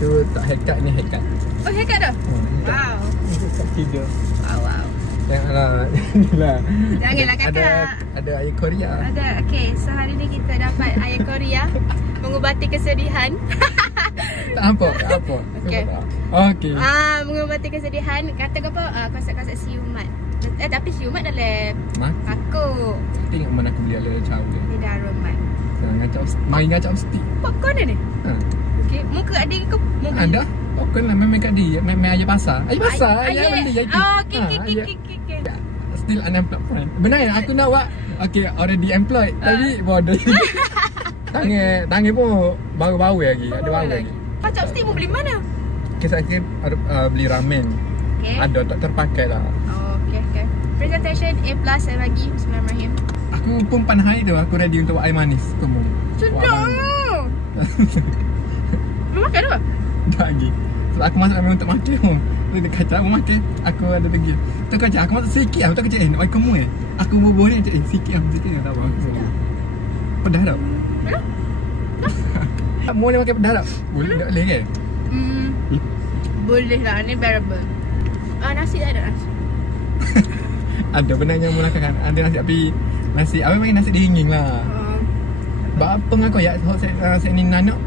Tu tak haircut, ni haircut. Oh, haircut dah? Wow. Tak tidur. Wow. Janganlah. Inilah. Janganlah kakak. Ada air Korea. Ada. Okay, so hari ni kita dapat air Korea mengubati kesedihan. Tak apa. Okay. Okey. Mengubati kesedihan. Kata apa? Konsep-konsep siumat. Tapi siumat dalam aku. Tengok mana aku beli ala cawe. Ni dah aromat. Mari ngacak stick. Popcorn dah ni? Okay. Muka adik kau mau beli? Ada. Popcorn lah memang kat dia. Memang ayah pasar. Ayah pasar. Ayah beli. Okay. Still unemployed friend. Benar ya? Aku nak buat. Okay, already employed. Tapi bodoh. Tangan pun baru-baru lagi. Ada baru lagi. Kacap stick mau beli mana? Okay, saya beli ramen. Okay. Ada tak terpakai lah. Okay. Presentation A+ saya bagi. Bismillahirrahmanirrahim. Aku pun pandai tu. Aku ready untuk buat air manis. Kamu. Sedap. Lu makan apa? Tak lagi. Sebab aku masak memang untuk makan. Dia kata aku makan. Aku ada pergi. Tu kau cakap aku masak sikit lah. Betul kau cakap nak buat kamu Aku bubuh ni cakap sikit lah. Tak apa. Pedas tak? Tak mau dia makan pedas tak? Boleh kan? Boleh lah. Ni bearable. Nasi tak ada nasi. Ada benarnya mula kan. Ada nasi tapi nasi apa main nasi dingin lah. Apa ngaku ya saya ni nanak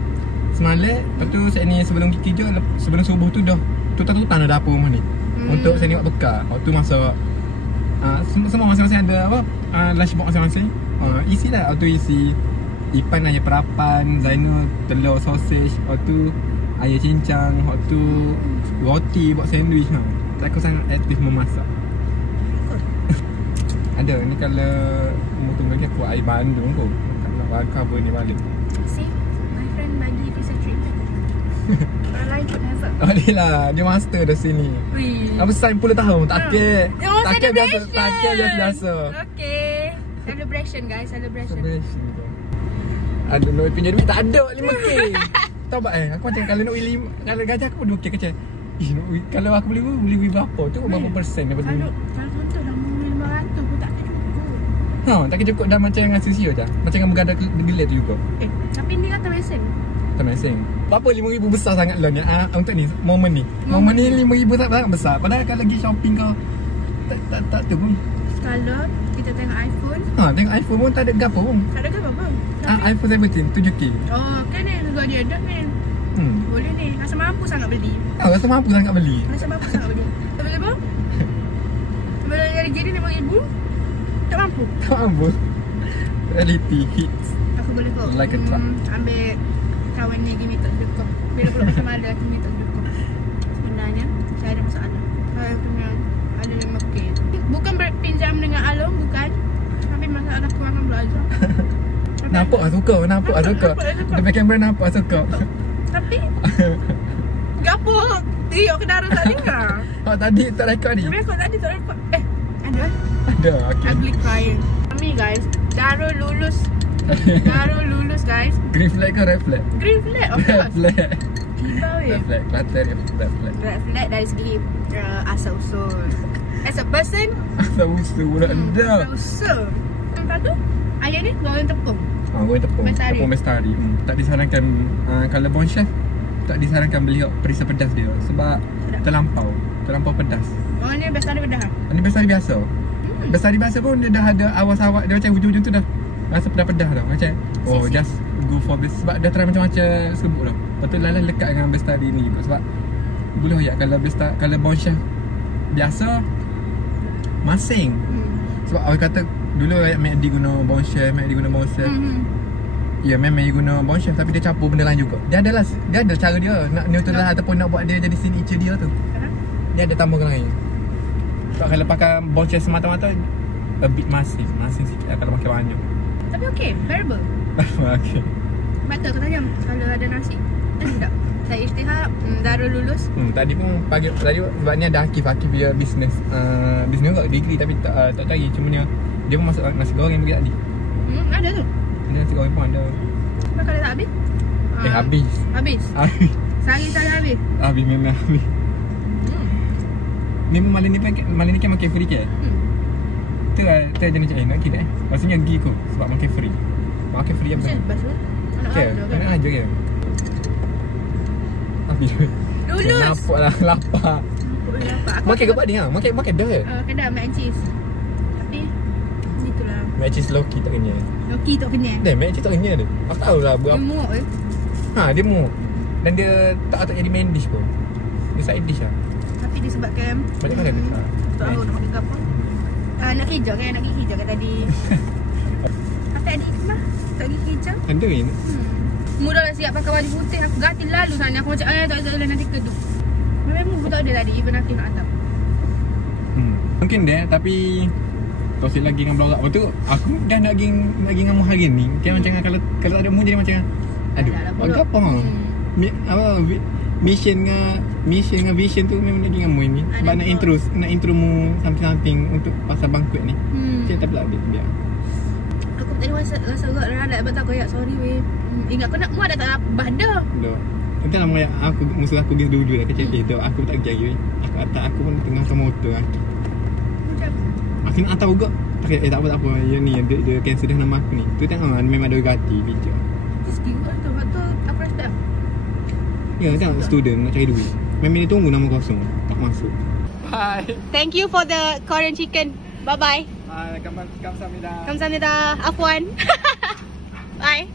semalam. Lepas tu saya ni sebelum kerja sebelum subuh tu dah tutan dah dapur rumah ni. Untuk saya ni buat bekal. Waktu masak semua masing-masing ada apa lunchbox masing-masing. Isi lah. Waktu isi Ipan ayam perapan, Zainul telur sausage, waktu ayam cincang, waktu roti buat sandwich lah. Aku sangat aktif memasak. Ada ni kalau tunggu lagi aku buat air bandung tu. Nak cover ni balik. See, my friend bagi visa treatment. Orang lain pun have. Boleh lah, dia master dah sini. Apa sign 10 tahun, tak kek. Tak kek biasa. Okay. Celebration guys, celebration. Ada nak pinjam duit tak ada 5k. Tahu tak aku macam kalau nak beli kalau gaji aku 2k kecil. Kalau aku beli berapa tu berapa persen daripada ni? Kalau contoh dah 500 pun tak cukup. Tak cukup dah macam dengan sisio je. Macam dengan bergada gelir tu juga. Tapi ni kata mesin. Tak mesin. Apa 5,000 besar sangat loan ni untuk ni momen ni. Momen ni 5,000 sangat besar. Padahal kalau lagi shopping kau tak tu pun. Kalau kita tengok iPhone. Tengok iPhone pun tak ada gapo pun. Tak ada gapo pun. iPhone 17 7k. Oh, kan ni juga dia ada ni. Boleh ni. Rasa mampu sangat beli. Rasa mampu sangat beli. Tak boleh apa? Sebelum dari gini 5,000 tak mampu. Tak mampu. Reality hits. Aku boleh kok Like a truck. ambil kawan ni pergi minta sedekah. Bila pula macam ada aku minta sedekah. Sebenarnya saya ada masalah. Saya punya ada 5k. Bukan berpinjam dengan Along, bukan. Tapi masalah kewangan belajar. Nampak lah suka. Dia pakai kamera nampak suka. Tapi gapo dia kenara tak dengar. Tadi tak rekod ni. Rekod tadi tak rekod. Ada. Okay. Ugly crying. Kami guys, Darul lulus guys. Green flag ke red flag? Green flag of course. Flag. Tiba weh. Red flag. Kelantan red flag. Red flag dari segi asal usul. As a person, Asal usul pula dah. asal usul. Lepas tu, ayah ni goreng tepung. Goreng tepung. Bestari. Tepung bestari. Tak disarankan kalau bon chef tak disarankan beli perisa pedas dia sebab terlampau pedas. Oh ni bestari pedas. Ini bestari biasa. Bestari biasa pun dia dah ada awas-awas dia macam hujung-hujung tu dah rasa pedas-pedas dah. Macam just go for this sebab dah try macam-macam serbuk dah. Lepas tu Lala lekat dengan bestari ni juga sebab boleh ya kalau bon chef biasa masing. Sebab orang kata dulu McD guna bon chef, ya memang dia guna bon chef tapi dia campur benda lain juga. Dia ada cara dia nak neutralize ataupun nak buat dia jadi signature dia tu. Dia ada tambahkan lain. Sebab kalau pakai bon chef semata-mata a bit masing sikit lah kalau pakai banyak. Tapi okey, bearable. Okay. Betul kau tanya kalau ada nasi. Tak. Saya istihar Darul lulus. Tadi pun tadi sebab ni ada Akif dia bisnes juga degree tapi tak lagi cuma dia pun masak nasi goreng bagi tadi. Ada tu. Nasi goreng pun ada. Sebab kalau tak habis? Habis. Sehari habis. Memang habis. Ni malam ni kan makan free ke? Tu jenis macam nak kira maksudnya pergi kot sebab makan free. Makan free apa? Best lah. Kena aja ke? kopi tu. Lulus. Nampak lah lapar. Makan ke ni ah? Makan dah. Kedai mac and cheese. Tapi itulah. Mac and cheese Loki tak kenyal. Loki tak kenyal. Dah mac and cheese tak kenyal dia. Aku tahu lah Dia berapa. muak ke? Dia muak. Dan dia tak jadi main dish pun. Dia side dish lah. Tapi disebabkan Macam mana dia tak? tak tahu nak makan ke apa. Nak hijau kan? Nak pergi hijau kan tadi. Apa adik mah? Tak pergi hijau? Ada ni. Mudah dah siap pakai baju putih. Aku ganti lalu sana. Aku macam tak boleh nanti keduk. Memang pun tak ada tadi. Even Akif nak hantar. Mungkin dia tapi Tosil lagi dengan blog. Lepas tu aku dah nak pergi dengan mu hari ni. Kan macam kalau tak ada mu jadi macam aduh. Apa mission dengan vision tu memang lagi dengan mu ni. Sebab nak intro mu something untuk pasal banquet ni. Macam tak pula biar. Aku tadi rasa gerak ralat. Lepas tu aku ya sorry weh. Ingat aku nak mu ada tak lapah dah. Entah lah Maya, musuh aku pergi dulu dah kecil tu. Aku tak pergi lagi. Aku pun tengah sama motor lagi. Aku nak hantar juga. Tak apa. Yang ni dia cancel dah nama aku ni. Tu tengok memang ada gati video. Terus juga tu. Lepas tu aku rasa ya tengok student nak cari duit. Memang dia tunggu nama kosong. Tak masuk. Bye. Thank you for the Korean chicken. Bye bye. Kamsahamnida. Kamsahamnida. Afwan. Bye.